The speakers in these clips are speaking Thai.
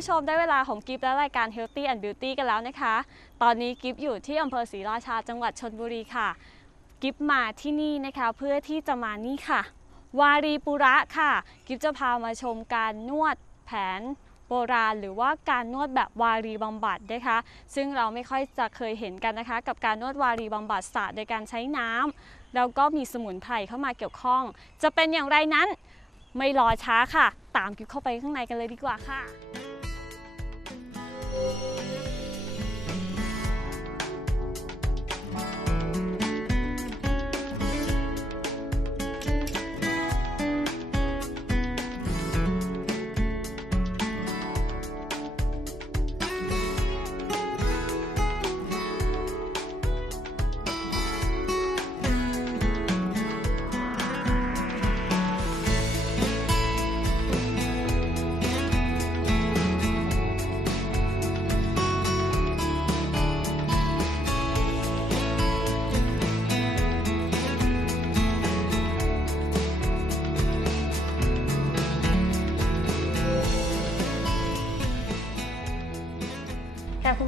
ผู้ชมได้เวลาของกิฟและรายการ Healthy and Beauty กันแล้วนะคะ ตอนนี้กิฟอยู่ที่อำเภอศรีราชาจังหวัดชนบุรีค่ะ กิฟมาที่นี่นะคะเพื่อที่จะมานี่ค่ะ วารีปุระค่ะ กิฟจะพามาชมการนวดแผนโบราณหรือว่าการนวดแบบวารีบำบัดนะคะ ซึ่งเราไม่ค่อยจะเคยเห็นกันนะคะ กับการนวดวารีบำบัดศาสตร์โดยการใช้น้ำแล้วก็มีสมุนไพรเข้ามาเกี่ยวข้อง จะเป็นอย่างไรนั้นไม่รอช้าค่ะ ตามกิฟเข้าไปข้างในกันเลยดีกว่าค่ะ Thank you.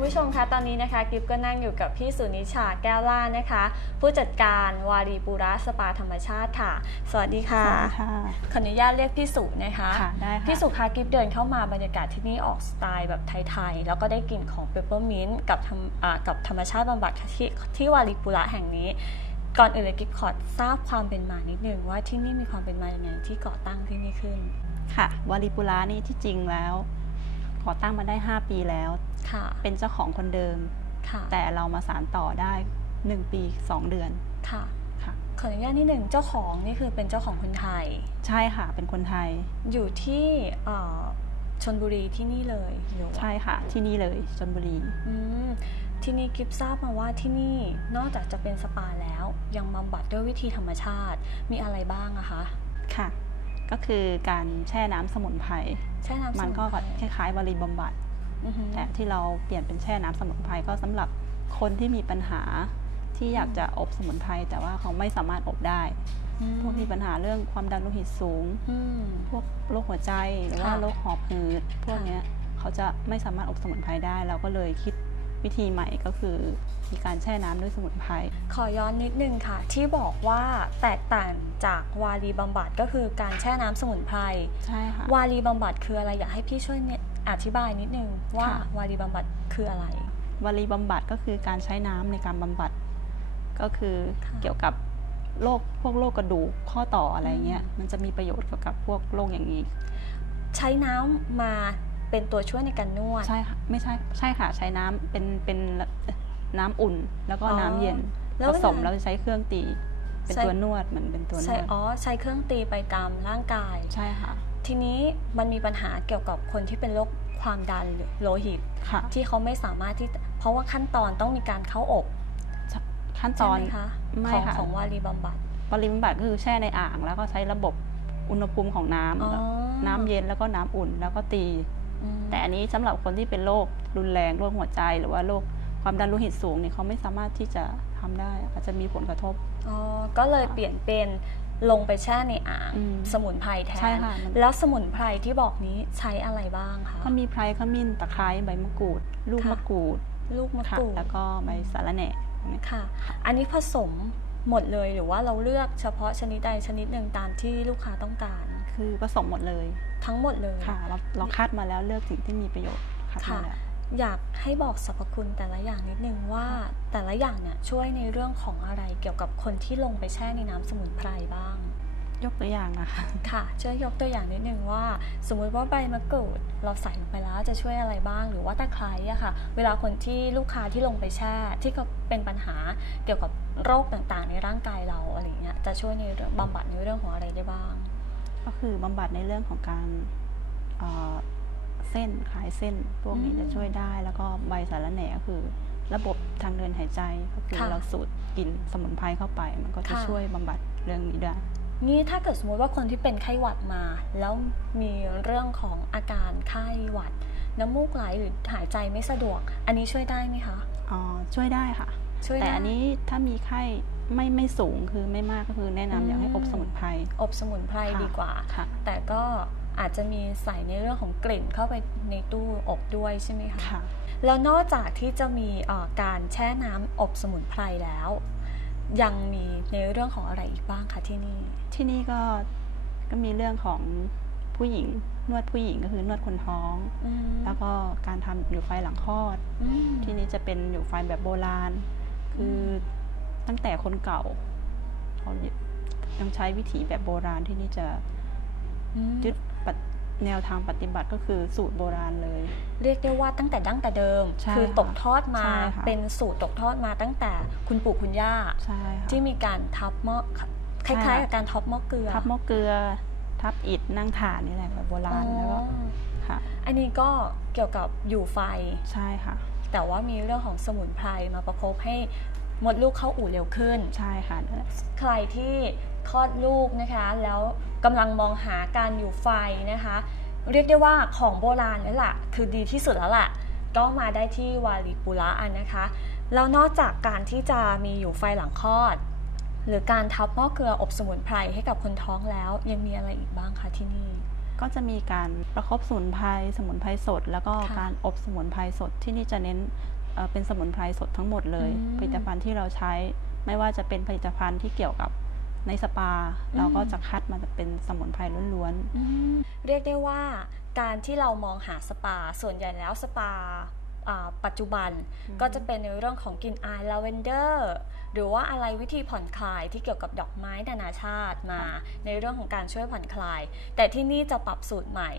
ค่ะคุณผู้ชมคะตอนนี้นะคะกิฟก็นั่งอยู่กับพี่สุนิชาแก้วล่านะคะ ผู้จัดการวารีปุระสปาธรรมชาติค่ะ สวัสดีค่ะสวัสดีค่ะขออนุญาตเรียกพี่สุนะคะค่ะได้ค่ะพี่สุคะกิฟเดินเข้ามาบรรยากาศที่นี่ออกสไตล์แบบไทยๆแล้วก็ได้กลิ่นของเปปเปอร์มินต์กับธรรมอ่ากับธรรมชาติบำบัดที่ที่วารีปุระแห่งนี้ก่อนอื่นเลยกิฟขอทราบความเป็นมานิดนึงว่าที่นี่มีความเป็นมาอย่างไงที่ก่อตั้งที่นี่ขึ้นค่ะวาริปุระนี่ที่จริงแล้ว ก่อตั้งมาได้ 5 ปีแล้ว ค่ะ เป็นเจ้าของคนเดิม ค่ะ แต่เรามาสารต่อได้ 1 ปี 2 เดือน ค่ะ ค่ะขออนุญาตนิดหนึ่งเจ้าของนี่คือเป็นเจ้าของคนไทย ใช่ค่ะ เป็นคนไทย อยู่ที่เอ่อชนบุรีที่นี่เลยหรือว่า ใช่ค่ะ ที่นี่เลยชนบุรี อืมทีนี้กิฟทราบมาว่าที่นี่นอกจากจะเป็นสปาแล้ว ยังบำบัดด้วยวิธีธรรมชาติมีอะไรบ้างอะคะ ค่ะ ก็คือการแช่น้ำสมุนไพรแช่น้ำสมันมุนก็ไพรคล้ายๆวารีบำบัด อือหือแต่ที่เราเปลี่ยนเป็นแช่น้ำสมุนไพรก็สำหรับคนที่มีปัญหาที่อยากจะอบสมุนไพรแต่ว่าเขาไม่สามารถอบได้อืมพวกมีปัญหาเรื่องความดันโลหิตสูง อืม พวกโรคหัวใจหรือว่าค่ะโรคหอบหืดพวกค่ะ เนี้ยเขาจะไม่สามารถอบสมุนไพรได้ เราก็เลยคิด วิธีใหม่ก็คือมีการแช่น้ำด้วยสมุนไพรขอย้อนนิดนึงค่ะ ที่บอกว่าแตกต่างจากวารีบำบัดก็คือการแช่น้ำสมุนไพรใช่ค่ะวารีบำบัดคืออะไรอยากให้พี่ช่วยเนี่ยอธิบายนิดนึงว่าค่ะวารีบำบัดคืออะไร วารีบำบัดก็คือการใช้น้ำในการบำบัด ก็คือค่ะเกี่ยวกับโรคพวกโรคกระดูกข้อต่ออะไรเงี้ยอืมมันจะมีประโยชน์เกี่ยวกับพวกโรคอย่างนี้ ใช้น้ำมา เป็นตัวช่วยในการนวด ใช่ค่ะไม่ใช่ใช่ค่ะใช้น้ำเป็นเป็นน้ำอุ่นแล้วก็อ๋อน้ำเย็นแล้วผสมเวลาแล้วใช้เครื่องตี เป็นใช้ ตัวนวดเหมือนเป็นตัวนใช้วดอ๋อใช้เครื่องตีไปตามร่างกาย ใช่ค่ะทีนี้มันมีปัญหาเกี่ยวกับคนที่เป็นโรคความดันหรือโลหิต ค่ะ ที่เขาไม่สามารถที่เพราะว่าขั้นตอนต้องมีการเข้าอบขั้นตใช่อน ไหมคะไม่ของค่ะ ของวารีบำบัดปริบำบัดก็คือแช่ในอ่าง แล้วก็ใช้ระบบอุณหภูมิของน้ำอ๋อ น้ำเย็นแล้วก็น้ำอุ่นแล้วก็ตีอืม แต่อันนี้สำหรับคนที่เป็นโรครุนแรงโรคหัวใจหรือว่าโรคความดันโลหิตสูงเนี่ยเขาไม่สามารถที่จะทำได้อาจจะมีผลกระทบอ๋อก็เลยเปลี่ยนเป็นลงไปแช่ในอ่างอืมสมุนไพรแทใช่นค่ะมันแล้วสมุนไพรที่บอกนี้ใช้อะไรบ้างคะก็มีไพรขมิ้นตะไคร้ใบมะกรูด ลูกค่ะมะกรูด ลูกมะค่ะกรูด แล้วก็ใบสาระแหน่พวกนี้ค่ะ อันนี้ผสมหมดเลยหรือว่าเราเลือกเฉพาะชนิดใดชนิดหนึ่งตามที่ลูกค้าต้องการ คือผสมหมดเลย ทั้งหมดเลยค่ะเราเราคัดมาแล้วเลือกสิ่งที่มีประโยชน์คัดค่ะมาแล้วอยากให้บอกสรรพคุณแต่ละอย่างนิดนึงว่าแต่ละอย่างเนี่ยช่วยในเรื่องของอะไรเกี่ยวกับคนที่ลงไปแช่ในน้ำสมุนไพรบ้าง ยกตัวอย่างนะคะค่ะช่วยยกตัวอย่างนิดนึงว่า สมมุติว่าใบมะกรูดเราใส่ลงไปแล้วจะช่วยอะไรบ้าง หรือว่าตะไคร้อะค่ะ เวลาคนที่ลูกค้าที่ลงไปแช่ที่เขาเป็นปัญหาเกี่ยวกับโรคต่างๆ ในร่างกายเราอะไรเงี้ยจะช่วยในเรื่องบำบัดในเรื่องของอะไรได้บ้าง ก็คือบำบัดในเรื่องของการเอ่อเส้นขายเส้นพวกนี้อืมจะช่วยได้ แล้วก็ใบสาระแหน่ก็คือ ระบบทางเดินหายใจก็คือค่ะเราสูดกลิ่นสมุนไพรเข้าไป มันก็จะค่ะ ช่วยบำบัดเรื่องนี้ได้นี่ถ้าเกิดสมมติว่าคนที่เป็นไข้หวัดมา แล้วมีเรื่องของอาการไข้หวัด น้ำมูกไหลหรือหายใจไม่สะดวก อันนี้ช่วยได้ไหมคะ อ๋อช่วยได้ค่ะ ช่วยแต่ได้อันนี้ถ้ามีไข้ไม่ไม่สูงคือไม่มากก็คือแนะนำอืมอยากให้อบสมุนไพรอบสมุนไพรค่ะดีกว่าค่ะแต่ก็อาจจะมีใส่ในเรื่องของกลิ่นเข้าไปในตู้อบด้วยใช่ไหมคะค่ะแล้วนอกจากที่จะมีเอ่อการแช่น้ำอบสมุนไพรแล้ว ยังมีในเรื่องของอะไรอีกบ้างคะที่นี่ ที่นี่ก็ก็มีเรื่องของผู้หญิงนวดผู้หญิงก็คือนวดคนท้องอืมแล้วก็การทำอยู่ไฟหลังคลอดอืมที่นี่จะเป็นอยู่ไฟแบบโบราณ คือตั้งแต่คนเก่าเขายังใช้วิถีแบบโบราณที่นี่จะอืมยึดปฏิแนวทางปฏิบัติก็คือสูตรโบราณเลย เรียกได้ว่าตั้งแต่ดั้งแต่เดิมใช่คือค่ะตกทอดมาใช่ค่ะเป็นสูตรตกทอดมาตั้งแต่คุณปู่คุณย่าใช่ค่ะที่มีการทับหม้อคใช่ล้ายๆค่ะกับการทับหม้อเกลือ ทับหม้อเกลือ ทับอิฐนั่งถ่านนี่แหละแบบโบราณแล้วก็อ๋อค่ะ อันนี้ก็เกี่ยวกับอยู่ไฟใช่ค่ะ แต่ว่ามีเรื่องของสมุนไพรมาประคบให้มดลูกเข้าอู่เร็วขึ้น ใช่ค่ะนั่นแหละใครที่คลอดลูกนะคะ แล้วกำลังมองหาการอยู่ไฟนะคะ เรียกได้ว่าของโบราณนี่แหละคือดีที่สุดแล้วล่ะ ก็มาได้ที่วาลีปุระอันนะคะ แล้วนอกจากการที่จะมีอยู่ไฟหลังคลอด หรือการทับหม้อเกลืออบสมุนไพรให้กับคนท้องแล้ว ยังมีอะไรอีกบ้างคะที่นี่ ก็จะมีการประคบสมุนไพรสมุนไพรสด แล้วก็ค่ะการอบสมุนไพรสดที่นี่จะเน้นเอ่อเป็นสมุนไพรสดทั้งหมดเลยอืมผลิตภัณฑ์ที่เราใช้ไม่ว่าจะเป็นผลิตภัณฑ์ที่เกี่ยวกับในสปาอืมเราก็จะคัดมาเป็นสมุนไพรล้วนอืมเรียกได้ว่าการที่เรามองหาสปา ส่วนใหญ่แล้วสปาอ่า ปัจจุบันอืมก็จะเป็นในเรื่องของกลิ่นอายลาเวนเดอร์หรือว่าอะไรวิธีผ่อนคลายที่เกี่ยวกับดอกไม้นานาชาติมา ในเรื่องของการช่วยผ่อนคลาย แต่ที่นี่จะปรับสูตรใหม่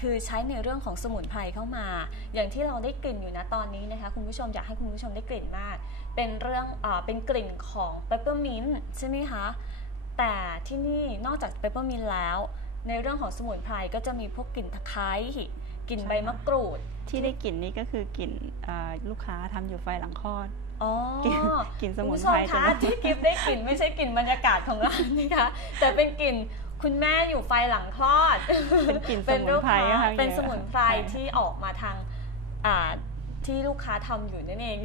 คือใช้ในเรื่องของสมุนไพรเข้ามา อย่างที่เราได้กลิ่นอยู่นะตอนนี้นะคะคุณผู้ชมอยากให้คุณผู้ชมได้กลิ่นมาก เป็นเรื่องอาเป็นกลิ่นของเปปเปอร์มินต์ใช่ไหมคะแต่ที่นี่นอกจากเปปเปอร์มินต์แล้ว ในเรื่องของสมุนไพรก็จะมีพวกกลิ่นตะไคร้ กลิ่นใบมะกรูดๆที่ได้กลิ่นนี้ก็คือกลิ่นอ่าลูกค้าทำอยู่ไฟหลังคลอดอ๋อกลิ่นกลิ่นสคุณมุนผู้ชไพมรจะคะที่กิฟได้กลิ่นไม่ใช่กลิ่นบรรยากาศของร้านนะคะแต่เป็นกลิ่นคุณแม่อยู่ไฟหลังคลอด เป็นกลิ่นสเป็นมุลูนกไพรค้าค่ะเป็นสมุนไพรใช่ค่ะที่ออกมาทางอ่าที่ลูกค้าทำอยู่นั่นเอง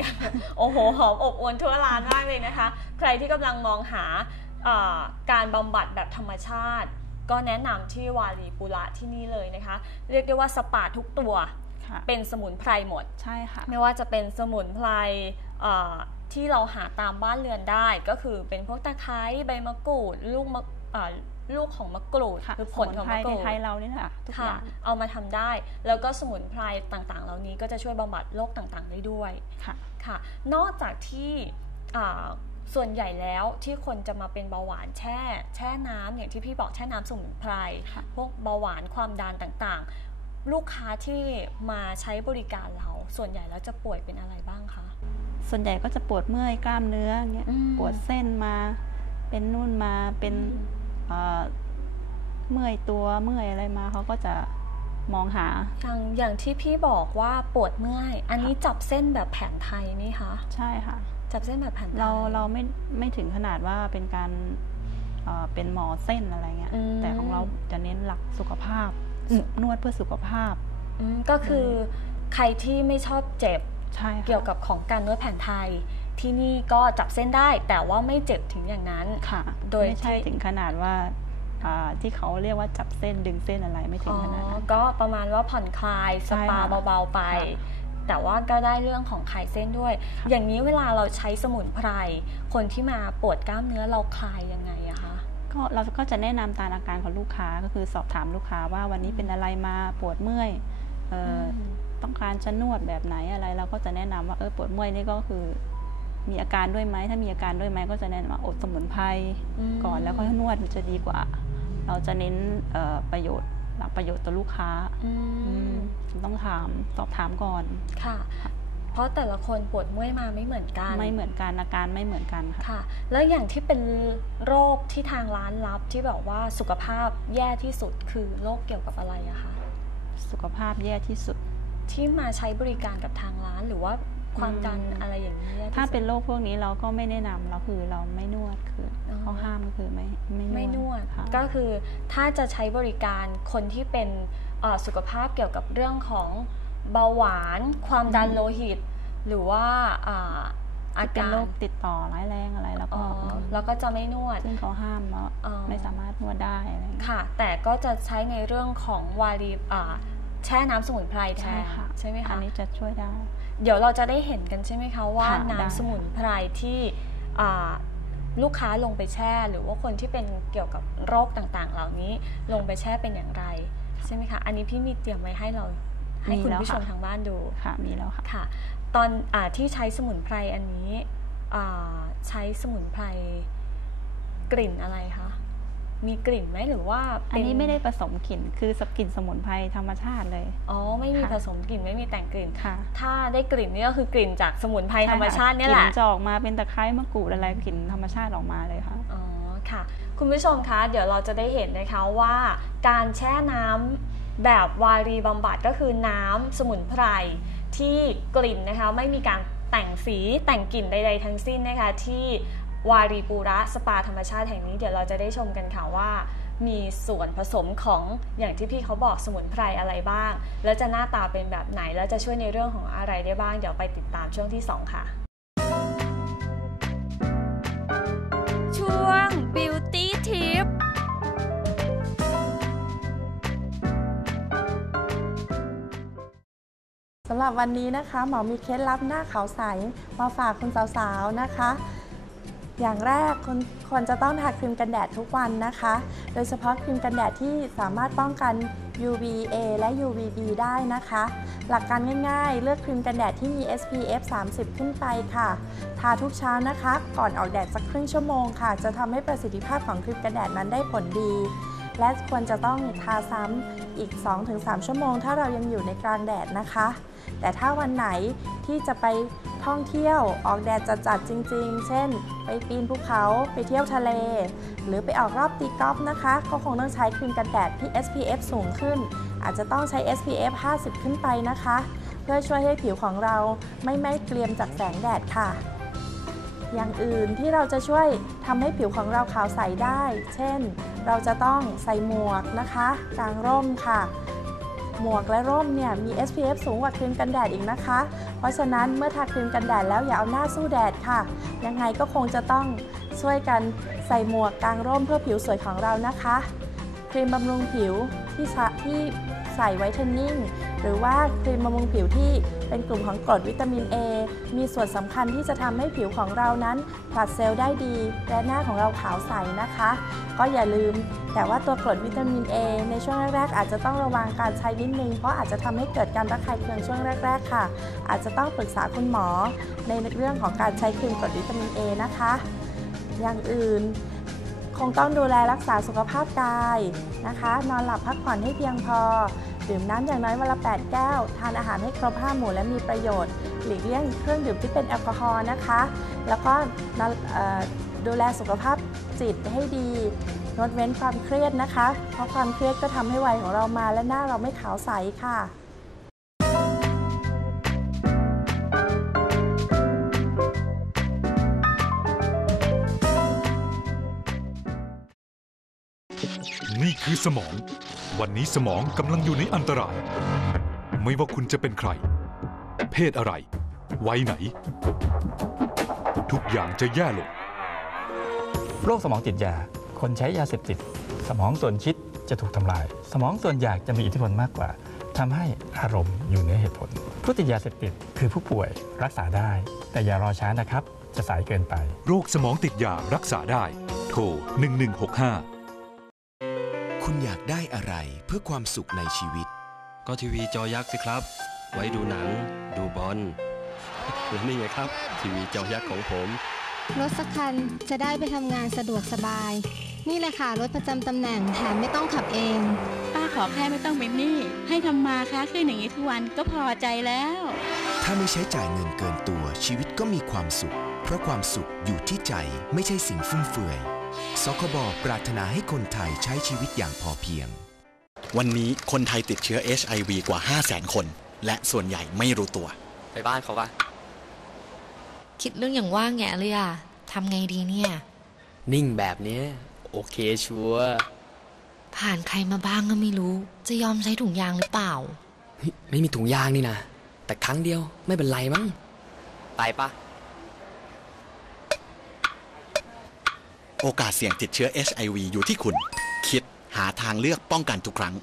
โอ้โหหอมอบอวลทั่วร้านมากเลยนะคะ ใครที่กำลังมองหาอ่าการบำบัดแบบธรรมชาติ ก็แนะนำที่วาลีปุระที่นี่เลยนะคะ เรียกได้ว่าสปาทุกตัวค่ะเป็นสมุนไพรหมดใช่ค่ะไม่ว่าจะเป็นสมุนไพรเอ่อที่เราหาตามบ้านเรือนได้ก็คือเป็นพวกตะไคร้ใบมะกรูดลูกมะเอ่อลูกของมะกรูดค่ะคือผสลมุนของไพรมะกในรูดไทยเรานี่แหละทุกอค่ะย่างเอามาทำได้ แล้วก็สมุนไพรต่างๆ เหล่านี้ก็จะช่วยบำบัดโรคต่างๆ ได้ด้วยค่ะค่ะ นอกจากที่อ่า ส่วนใหญ่แล้วที่คนจะมาเป็นเบาหวานแช่ แช่น้ำอย่างที่พี่บอกแช่น้ำสมุนไพรค่ะพวกเบาหวานความดันต่างๆ ลูกค้าที่มาใช้บริการเรา ส่วนใหญ่แล้วจะป่วยเป็นอะไรบ้างคะส่วนใหญ่ก็จะปวดเมื่อยกล้ามเนื้ออย่างเงี้ยอืมปวดเส้นมา เป็นนู่นมาเป็นเอ่อเมื่อยตัวเมื่อยอะไรมาเขาก็จะมองหาอย่างอย่างที่พี่บอกว่าปวดเมื่อย อันนี้จับเส้นแบบแผนไทยไหมคะใช่ค่ะ จับเส้นแบบแผนไทยเราเราไม่ไม่ถึงขนาดว่าเป็นการเอ่อเป็นหมอเส้นอะไรเงี้ยอืมแต่ของเราจะเน้นหลักสุขภาพอืมนวดเพื่อสุขภาพอืมก็คือใครที่ไม่ชอบเจ็บใช่ค่ะเกี่ยวกับของการนวดแผนไทย ที่นี่ก็จับเส้นได้ แต่ว่าไม่เจ็บถึงอย่างนั้นค่ะ โดยไม่ใช่ที่ถึงขนาดว่าอ่าที่เขาเรียกว่าจับเส้นดึงเส้นอะไรไม่ถึอ๋งอขนาดนั้นก็ประมาณว่าผ่อนคลายสใช่ปาค่ะเบาๆไปค่ะ แต่ว่าก็ได้เรื่องของคลายเส้นด้วยค่ะอย่างนี้เวลาเราใช้สมุนไพร คนที่มาปวดกล้ามเนื้อเราคลายยังไงอะคะก็เราก็จะแนะนำตามอาการของลูกค้าก็คือสอบถามลูกค้าว่าวันนี้เป็นอะไรมาปวดเมื่อยเอ่ออมต้องการจะนวดแบบไหนอะไรเราก็จะแนะนำว่าเออปวดเมื่อยนี่ก็คือ มีอาการด้วยไหมถ้ามีอาการด้วยไหมก็จะแนะนำว่าอดสมุนไพรมก่อนแล้วก็นวดมันจะดีกว่า เราจะเน้นเอ่อประโยชน์ หลักประโยชน์ต่อลูกค้าอือืมมต้องถามสอบถามก่อนค่ะ เพราะแต่ละคนปวดเมื่อยมาไม่เหมือนกัน ไม่เหมือนกันอาการไม่เหมือนกันค่ะค่ะ แล้วอย่างที่เป็นโรคที่ทางร้านรับที่แบบว่าสุขภาพแย่ที่สุดคือโรคเกี่ยวกับอะไรอะคะสุขภาพแย่ที่สุดที่มาใช้บริการกับทางร้านหรือว่า ความดันอืมอะไรอย่างนี้ยที่ถ้าสุดเป็นโรคพวกนี้เราก็ไม่แนะนำเราคือเราไม่นวดคือออข้อห้ามก็คือไม่ไม่นวดไม่นวดค่ะก็คือถ้าจะใช้บริการคนที่เป็นเอ่อสุขภาพเกี่ยวกับเรื่องของเบาหวาน ความดันอืมโลหิต หรือว่าอ่าอาที่เป็กานรโรคติดต่อร้ายแรงอะไรแล้วอ๋ก็อแล้วก็จะไม่นวด ซึ่งเขาห้ามเนาะอ๋อไม่สามารถนวดได้อะไรอย่างเงี้ยค่ะ แต่ก็จะใช้ในเรื่องของวารีอ่าแช่น้ำสมุนไพรแทใช่นค่ะใช่ไหมอัคะนนี้จะช่วยได้ เดี๋ยวเราจะได้เห็นกันใช่ไหมคะว่าค่ะได้ น้ำสมุนไพรที่อ่าลูกค้าลงไปแช่ หรือว่าคนที่เป็นเกี่ยวกับโรคต่างๆ เหล่านี้ลงไปแช่เป็นอย่างไรใช่ไหมคะอันนี้พี่มีเตรียมไว้ให้เราให้คุณผู้ชมทางบ้านดู ค่ะมีแล้วค่ะ ค่ะตอนอาที่ใช้สมุนไพรอันนี้อ่าใช้สมุนไพรกลิ่นอะไรคะ มีกลิ่นไหมหรือว่าอัเป็นนี้ไม่ได้ผสมกลิ่น คือสกลิ่นสมุนไพรธรรมชาติเลย อ๋อ ไม่มีค่ะผสมกลิ่น ไม่มีแต่งกลิ่นค่ะถ้าได้กลิ่นนี่ก็คือกลิ่นจากสมุนไพรธรรมชาติใค่ะเนี่ยแหละ กลิ่นจะออกมาเป็นตะไคร้มะกรูดอะไรกลิ่นธรรมชาติออกมาเลยค่ะ อ๋อ ค่ะ คุณผู้ชมคะ เดี๋ยวเราจะได้เห็นนะคะว่า การแช่น้ำแบบวารีบำบัดก็คือน้ำสมุนไพรที่กลิ่นนะคะไม่มีการแต่งสีแต่งกลิ่นใด ๆ ทั้งสิ้นนะคะที่ วารีปูระสปาธรรมชาติแห่งนี้เดี๋ยวเราจะได้ชมกันค่ะว่า มีส่วนผสมของอย่างที่พี่เขาบอกสมุนไพรอะไรบ้าง แล้วจะหน้าตาเป็นแบบไหน แล้วจะช่วยในเรื่องของอะไรได้บ้าง เดี๋ยวไปติดตามช่วงที่ 2 ค่ะ ช่วง Beauty Tip สำหรับวันนี้นะคะหมอมีเคล็ดลับหน้าขาวใสมาฝากคุณสาวๆนะคะ อย่างแรกควรจะต้องทาครีมกันแดดทุกวันนะคะ โดยเฉพาะครีมกันแดดที่สามารถป้องกัน UVA และ UVB ได้นะคะ หลักการง่ายๆ เลือกครีมกันแดดที่มี SPF 30 ขึ้นไปค่ะ ทาทุกเช้านะคะ ก่อนออกแดดสักครึ่งชั่วโมงค่ะ จะทำให้ประสิทธิภาพของครีมกันแดดนั้นได้ผลดี และควรจะต้องทาซ้ำอีก 2-3 ชั่วโมง ถ้าเรายังอยู่ในกลางแดดนะคะ แต่ถ้าวันไหนที่จะไป ท่องเที่ยวออกแดดจัดๆจริง ๆ เช่น ไปปีนภูเขาไปเที่ยวทะเล หรือไปออกรอบตีกอล์ฟนะคะ ก็คงต้องใช้ครีมกันแดดที่ SPF สูงขึ้น อาจจะต้องใช้ SPF 50 ขึ้นไปนะคะ เพื่อช่วยให้ผิวของเราไม่ไหม้เกรียมจากแสงแดดค่ะ อย่างอื่นที่เราจะช่วยทำให้ผิวของเราขาวใสได้ เช่น เราจะต้องใส่หมวกนะคะ กางร่มค่ะ หมวกและร่มเนี่ยมี SPF สูงกว่าครีมกันแดดอีกนะคะ เพราะฉะนั้นเมื่อทาครีมกันแดดแล้วอย่าเอาหน้าสู้แดดค่ะ ยังไงก็คงจะต้องช่วยกันใส่หมวกกางร่มเพื่อผิวสวยของเรานะคะ ครีมบำรุงผิวที่ที่ใส่ไวท์เทนนิ่ง หรือว่าครีมบำรุงผิวที่เป็นกลุ่มของกรดวิตามิน A มีส่วนสำคัญที่จะทำให้ผิวของเรานั้นผลัดเซลล์ได้ดี และหน้าของเราขาวใสนะคะ ก็อย่าลืม แต่ว่าตัวกรดวิตามิน A ในช่วงแรกๆอาจจะต้องระวังการใช้นิดนึง เพราะอาจจะทำให้เกิดการระคายเคืองช่วงแรก ๆ ค่ะ อาจจะต้องปรึกษาคุณหมอ ในเรื่องของการใช้ครีมกรดวิตามิน A นะคะ อย่างอื่นคงต้องดูแลรักษาสุขภาพกายนะคะ นอนหลับพักผ่อนให้เพียงพอ ดื่มน้ำอย่างน้อยวันละ 8 แก้ว ทานอาหารให้ครบ5หมู่และมีประโยชน์ หลีกเลี่ยงเครื่องดื่มที่เป็นแอลกอฮอล์นะคะ แล้วก็ดูแลสุขภาพจิตให้ดี งดเว้นความเครียดนะคะ เพราะความเครียดก็ทำให้วัยของเรามาและหน้าเราไม่ขาวใสค่ะนี่คือสมอง วันนี้สมองกำลังอยู่ในอันตราย ไม่ว่าคุณจะเป็นใคร เพศอะไรวัยไหน ทุกอย่างจะแย่ลง โรคสมองติดยา คนใช้ยาเสพติด สมองส่วนคิดจะถูกทำลาย สมองส่วนอยากจะมีอิทธิพลมากกว่าทำให้อารมณ์อยู่เหนือเหตุผล ผู้ติดยาเสพติดคือผู้ป่วยรักษาได้ แต่อย่ารอช้านะครับ จะสายเกินไป โรคสมองติดยารักษาได้ โทร 1165 คุณอยากได้อะไรเพื่อความสุขในชีวิต ก็ทีวีจอยักษ์สิครับ ไว้ดูหนัง ดูบอลและนี่ไงครับ ทีวีจอยักษ์ของผม รถสักคันจะได้ไปทำงานสะดวกสบาย นี่แหละค่ะรถประจำตำแหน่งแถมไม่ต้องขับเอง ป้าขอแค่ไม่ต้องเป็นหนี้ให้ทำมาค้าขึ้นอย่างนี้ทุกวันก็พอใจแล้ว ถ้าไม่ใช้จ่ายเงินเกินตัวชีวิตก็มีความสุข เพราะความสุขอยู่ที่ใจไม่ใช่สิ่งฟุ่มเฟือย สคบปรารถนาให้คนไทยใช้ชีวิตอย่างพอเพียง วันนี้คนไทยติดเชื้อ HIV กว่า 5 0 0 0 0 0 คน และส่วนใหญ่ไม่รู้ตัว ไปบ้านเขาปะคิดเรื่องอย่างว่าแงะเลยอะทำไงดีเนี่ย นิ่งแบบเนี้ยโอเคชัวร์ผ่านใครมาบ้างก็ไม่รู้ จะยอมใช้ถุงยางหรือเปล่าเฮ้ยไม่มีถุงยางนี่นะ แต่ครั้งเดียวไม่เป็นไรมั้ง ไปปะ โอกาสเสี่ยงติดเชื้อ HIV อยู่ที่คุณ คิดหาทางเลือกป้องกันทุกครั้ง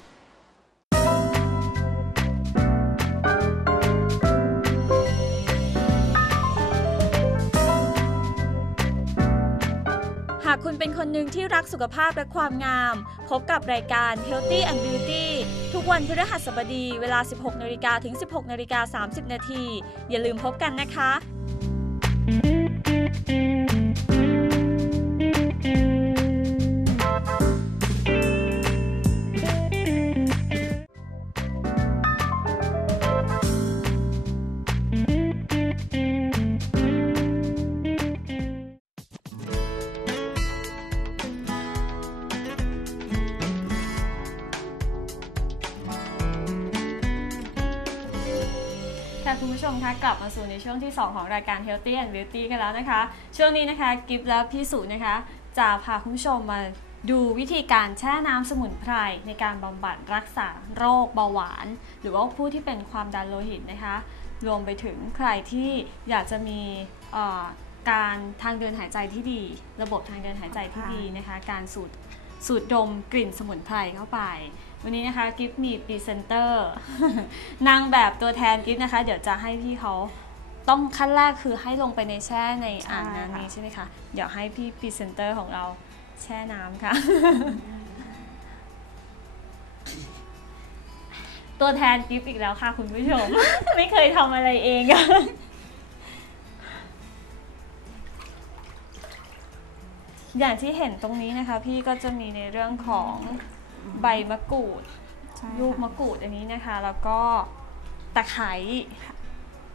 หากคุณเป็นคนหนึ่งที่รักสุขภาพและความงาม พบกับรายการ Healthy and Beauty ทุกวันพฤหัสบดีเวลา 16นาฬิกาถึง 16นาฬิกา30นาทีอย่าลืมพบกันนะคะ ค่ะคุณผู้ชมคะกลับมาสู่ในช่วงที่ 2 ของรายการ Healthy and Beauty กันแล้วนะคะ ช่วงนี้นะคะกิฟและพี่สุนะคะ จะพาคุณผู้ชมมาดูวิธีการแช่น้ำสมุนไพรในการบำบัดรักษาโรคเบาหวาน หรือว่าผู้ที่เป็นความดันโลหิตนะคะ รวมไปถึงใครที่อยากจะมีเอ่อการทางเดินหายใจที่ดี ระบบทางเดินหายใจที่ดีนะคะ การสูดสูดดมกลิ่นสมุนไพรเข้าไป วันนี้นะคะกิฟมีพรีเซนเตอร์นางแบบตัวแทนกิฟนะคะ เดี๋ยวจะให้พี่เขาต้องขั้นแรกคือให้ลงไปในแช่ในอ่างน้ำนี้ใช่ไหมคะ เดี๋ยวให้พี่พรีเซนเตอร์ของเราแช่น้ำค่ะ ตัวแทนกิฟอีกแล้วค่ะคุณผู้ชม ไม่เคยทำอะไรเองอะอย่างที่เห็นตรงนี้นะคะ พี่ก็จะมีในเรื่องของ ใบมะกรูด ใช่ลูกค่ะมะกรูดอันนี้นะคะ แล้วก็ตะไคร้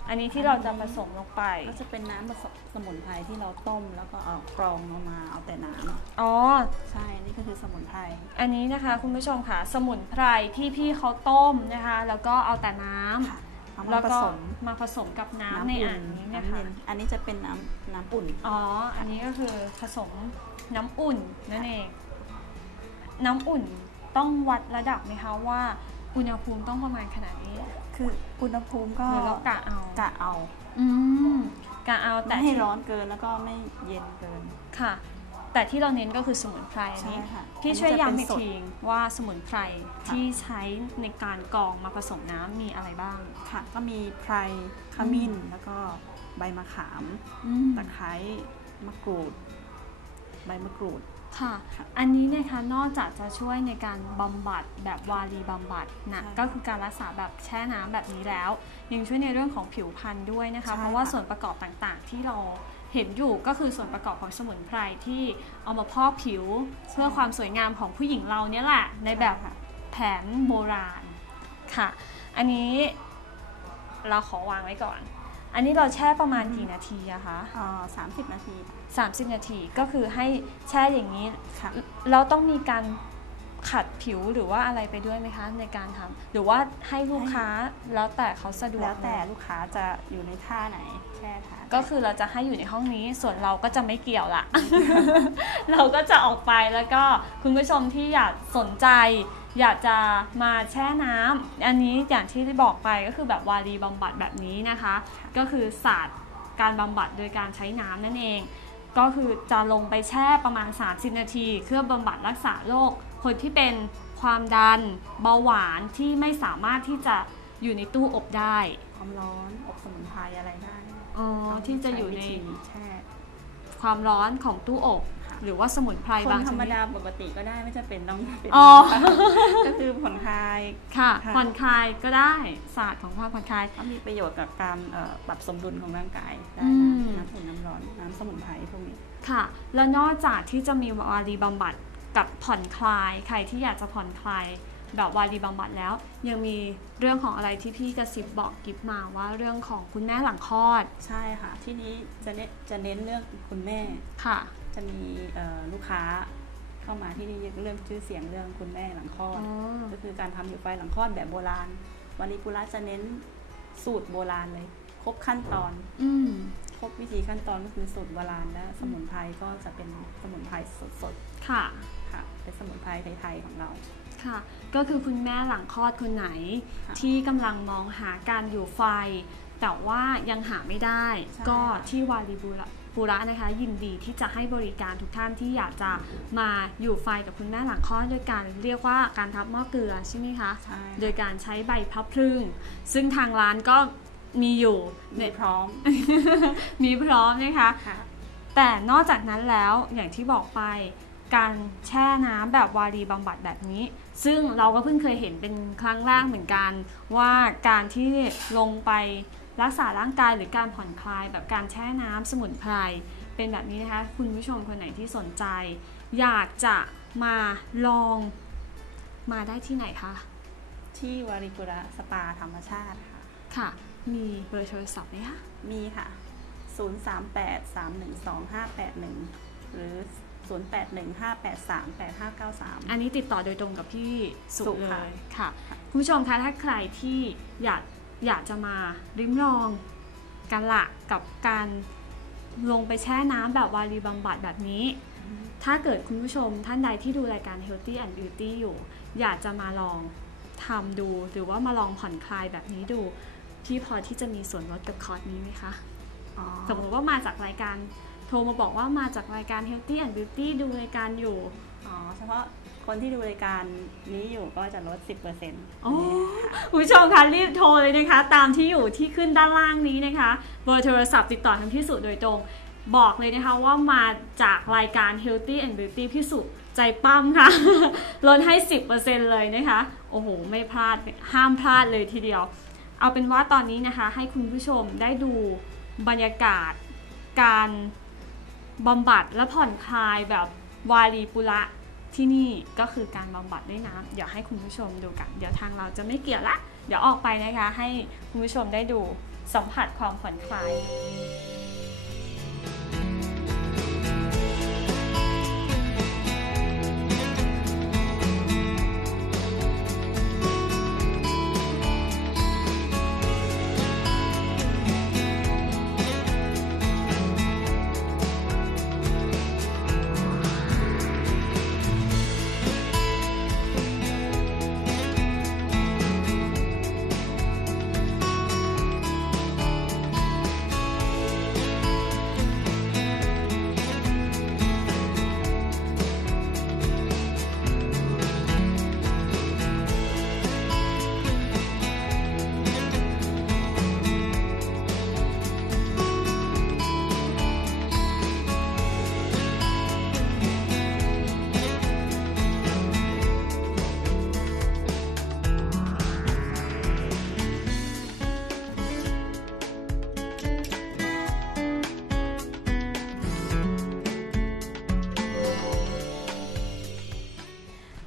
อันนี้ที่เราจะผสมลงไป ก็จะเป็นน้ำผสมสมุนไพรที่เราต้มแล้วก็เอากรองออกมาเอาแต่น้อ๋อำใช่นี่ก็คือสมุนไพร อันนี้นะคะคุณผู้ชมค่ะสมุนไพรที่พี่เขาต้มนะคะ แล้วก็เอาแต่น้ำเอาแล้มาวผก็สมมาผสมกับน้ำในอ่างนี้นะน้ำคะเย็นอันนี้จะเป็นน้ำน้ำอุ่น อ๋อ อันนี้ก็คือผสมน้ำอุ่นนั่นเอง น้ำอุ่น ต้องวัดระดับไหมคะว่าอุณหภูมิต้องประมาณขนาดนี้คืออุณหภูมิก็หรือเรากะเอากะเอาอืมกะเอาแต่ไม่ให้ที่ร้อนเกินแล้วก็ไม่เย็นเกินค่ะ แต่ที่เราเน้นก็คือสมุนไพรอันนี้ใช่ค่ะพี่อันนี้ช่วยจะเป็นย้ำอีกสดทีว่าสมุนไพรค่ะที่ใช้ในการกรองมาผสมน้ำมีอะไรบ้างค่ะก็มีไพรขมิ้นแล้วก็ใบมะขามอืมตะไคร้มะกรูด ใบมะกรูด ค่ะ อันนี้เนะคะนอกจากจะช่วยในการบำบัดแบบวารีบำบัดนะใช่ก็คือการรักษาแบบแช่น้ำแบบนี้แล้ว ยังช่วยในเรื่องของผิวพรรณด้วยนะคะใช่เพราะว่าค่ะส่วนประกอบต่างๆ ที่เราเห็นอยู่ก็คือส่วนประกอบของสมุนไพรที่เอามาพอกผิวเพื่อความสวยงามของผู้หญิงเราเนี่ยแหละในแบบค่ะแผนโบราณค่ะ อันนี้เราขอวางไว้ก่อน อันนี้เราแช่ประมาณกี่นาทีอะคะอ่าสามสิบนาที 30 นาทีก็คือให้แช่อย่างนี้ ค่ะ เราต้องมีการขัดผิวหรือว่าอะไรไปด้วยไหมคะในการทำหรือว่าให้ลูกค้าแล้วแต่เขาสะดวกแล้วแต่เลยลูกค้าจะอยู่ในท่าไหนแช่ท่าไหน ก็คือเราจะให้อยู่ในห้องนี้ส่วนเราก็จะไม่เกี่ยวละ เราก็จะออกไปแล้วก็คุณผู้ชมที่อยากสนใจ อยากจะมาแช่น้ำอันนี้อย่างที่ได้บอกไปก็คือแบบวารีบำบัดแบบนี้นะคะ ก็คือศาสตร์การบำบัดโดยการใช้น้ำนั่นเอง ก็คือจะลงไปแช่ประมาณ 30 นาที เพื่อบำบัดรักษาโรคคนที่เป็นความดันเบาหวานที่ไม่สามารถที่จะอยู่ในตู้อบได้ ความร้อนอบสมุนไพรอะไรได้อ๋อที่จะอยู่ในช้วิธีแช่ความร้อนของตู้อบค่ะ หรือว่าสมุนไพรคนบางธรรมชนิดาปกติก็ได้ไม่จำเป็นต้องเป็นอ๋อ ก็คือผ่อนคลาย ค่ะค่ะ ผ่อนคลายก็ได้ศาสตร์ของความผ่อนคลาย ก็มีประโยชน์กับการเอ่อปรับสมดุลของร่างกายได้อืมน้ำอุ่นน้ำร้อนน้ำสมุนไพรพวกนี้ ค่ะ แล้วนอกจากที่จะมีวารีบำบัดกับผ่อนคลาย ใครที่อยากจะผ่อนคลายแบบวารีบำบัดแล้ว ยังมีเรื่องของอะไรที่พี่กระซิบบอกกิฟมาว่าเรื่องของคุณแม่หลังคลอดใช่ค่ะ ที่นี้จะเน้นจะเน้นเรื่องคุณแม่ ค่ะ จะมีเอ่อลูกค้าเข้ามาที่นี่เรื่องชื่อเสียงเรื่องคุณแม่หลังคลอดอ๋อก็คือการทำอยู่ไฟหลังคลอดแบบโบราณวันนี้กุระจะเน้นสูตรโบราณเลย ครบขั้นตอนอืมครบวิธีขั้นตอนก็คือสูตรโบราณและสมุนไพรก็จะเป็นสมุนไพรสดค่ะๆค่ะเป็นสมุนไพรไทยๆของเราค่ะก็คือคุณแม่หลังคลอดคนไหนค่ะที่กำลังมองหาการอยู่ไฟ แต่ว่ายังหาไม่ได้ใช่ก็ที่วารีบุร ปุระนะคะ ยินดีที่จะให้บริการทุกท่านที่อยากจะมาอยู่ไฟกับคุณแม่หลังคลอดด้วยการเรียกว่าการทับหม้อเกลือใช่ไหมคะใช่โดยการใช้ใบพับพรึ่งซึ่งทางร้านก็มีอยู่มีพร้อม มีพร้อมนะคะค่ะแต่นอกจากนั้นแล้วอย่างที่บอกไปการแช่น้ำแบบวารีบำบัดแบบนี้ ซึ่งเราก็เพิ่งเคยเห็นเป็นครั้งแรกเหมือนกัน ว่าการที่ลงไป รักษาร่างกายหรือการผ่อนคลายแบบการแช่น้ำสมุนไพรเป็นแบบนี้นะคะ คุณผู้ชมคนไหนที่สนใจ อยากจะมาลองมาได้ที่ไหนคะ ที่วาริปุระสปาธรรมชาติค่ะ ค่ะ มีเบอร์โทรศัพท์ไหมคะ มีค่ะ 038-312-581 หรือ 0815838593 อันนี้ติดต่อโดยตรงกับพี่สุสุเลค่ะยค่ะ คุณผู้ชมคะถ้าใครที่อยาก อยากจะมาริมลองกันละกับการลงไปแช่น้ำแบบวารีบำบัดแบบนี้ ถ้าเกิดคุณผู้ชมท่านใดที่ดูรายการ Healthy and Beauty อยู่ อยากจะมาลองทำดู หรือว่ามาลองผ่อนคลายแบบนี้ดู พี่พอที่จะมีส่วนลดกับคอร์สนี้ไหมคะอ๋อสมมติว่ามาจากรายการโทรมาบอกว่ามาจากรายการ Healthy and Beauty ดูรายการอยู่ อ๋อ เฉพาะ คนที่ดูรายการนี้อยู่ก็จะลด 10%โอ้คุณผู้ชมคะรีบโทรเลยนะคะ ตามที่อยู่ที่ขึ้นด้านล่างนี้นะคะ เบอร์โทรศัพท์ติดต่อทางพี่สุโดยตรง บอกเลยนะคะว่ามาจากรายการ Healthy and Beauty พี่สุใจปั้มค่ะ ลดให้ 10%เลยนะคะ โอ้โห ไม่พลาดห้ามพลาดเลยทีเดียว เอาเป็นว่าตอนนี้นะคะ ให้คุณผู้ชมได้ดูบรรยากาศการบำบัดและผ่อนคลายแบบวารีปุระ ที่นี่ก็คือการบำบัดด้วยน้ำเดี๋ยวให้คุณผู้ชมดูกัน เดี๋ยวทางเราจะไม่เกี่ยวละ เดี๋ยวออกไปนะคะ ให้คุณผู้ชมได้ดูสัมผัสความผ่อนคลาย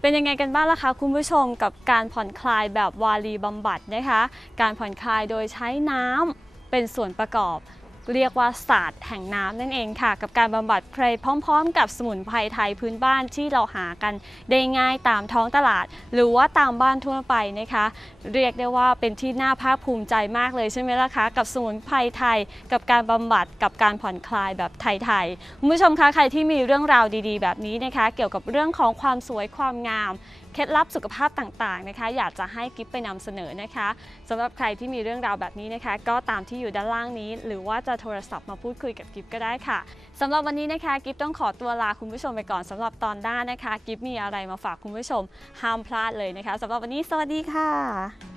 เป็นยังไงกันบ้างล่ะคะคุณผู้ชมกับการผ่อนคลายแบบวารีบำบัดนะคะ การผ่อนคลายโดยใช้น้ำเป็นส่วนประกอบ เรียกว่าศาสตร์แห่งน้ำนั่นเองค่ะ กับการบำบัดเพลพร้อม ๆ กับสมุนไพรไทยพื้นบ้านที่เราหากันได้ง่ายตามท้องตลาด หรือว่าตามบ้านทั่วไปนะคะ เรียกได้ว่าเป็นที่น่าภาคภูมิใจมากเลยใช่ไหมล่ะคะกับสมุนไพรไทย กับการบำบัดกับการผ่อนคลายแบบไทยๆคุณผู้ชมคะใครที่มีเรื่องราวดี ๆ แบบนี้นะคะ เกี่ยวกับเรื่องของความสวยความงาม เคล็ดลับสุขภาพต่างๆนะคะ อยากจะให้กิฟไปนำเสนอนะคะสำหรับใครที่มีเรื่องราวแบบนี้นะคะ ก็ตามที่อยู่ด้านล่างนี้ หรือว่าจะโทรศัพท์มาพูดคุยกับกิฟก็ได้ค่ะสำหรับวันนี้นะคะกิฟต้องขอตัวลาคุณผู้ชมไปก่อนสำหรับตอนหน้านะคะ กิฟมีอะไรมาฝากคุณผู้ชมห้ามพลาดเลยนะคะสำหรับวันนี้สวัสดีค่ะ